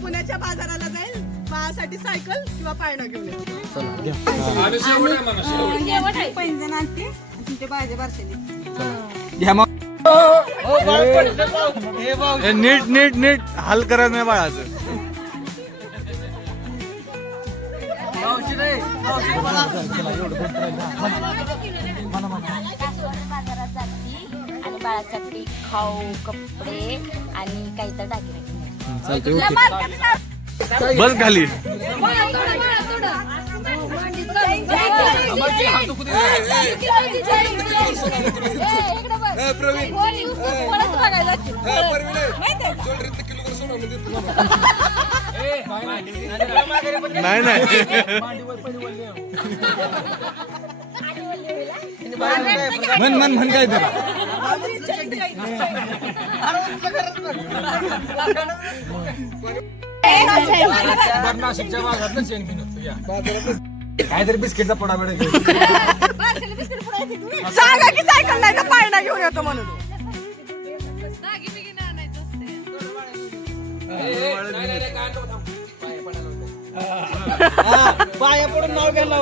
पुण्याच्या बाजाराला जाईल बाळासाठी सायकल किंवा पाळणा घेऊन येतो. पैंजण आणते तुमच्या बाळाच्या बारशाने. नीट नीट नीट हाल करत नाही बाळाचं. बाजारात जाती आणि बाळासाठी खाऊ कपडे आणि काहीतरी दागिने. बस खाली. नाही नाही मन मन म्हण काय तर काहीतरी बिस्किटचा पडा मिळेल. सांगा की सायकल नाही तर पाळणा घेऊन येतो म्हणून. पाया पडून नाव घ्यायला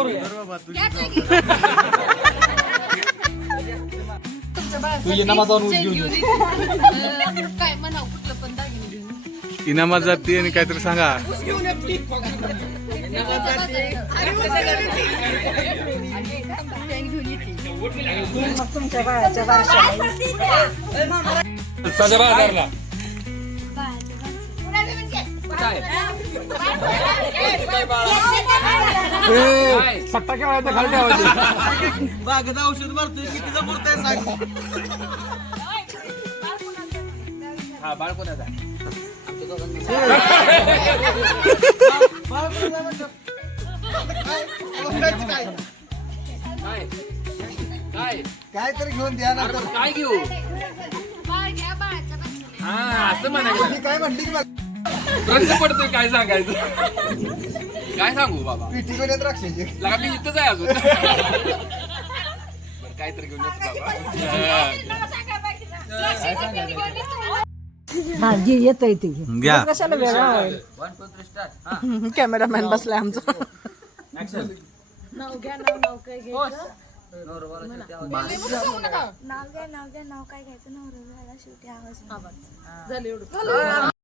इनामात जाते आणि काहीतरी सांगा. तुमच्या बाळाच्या बारशाला सट्टा केव्हा खाली ठेवायची. बागेत औषध मारतोय कितीचा पुरताय सांग. हा बाळ कोणाचा काय तरी घेऊन द्या ना. काय घेऊ हा असं म्हणायचं. काय म्हणली की प्रश्न पडतोय काय सांगायचं. काय सांगू बाबा. पिठी कोण द्राक्षाची लगा मी इथंच आहे अजून. बरं काय तर घेऊन येतो बाबा. कशाला वेगळा कॅमेरामॅन बसलाय आमचा. नाव घ्या नाव काय घ्यायचं नवरा शेवटी आवाज.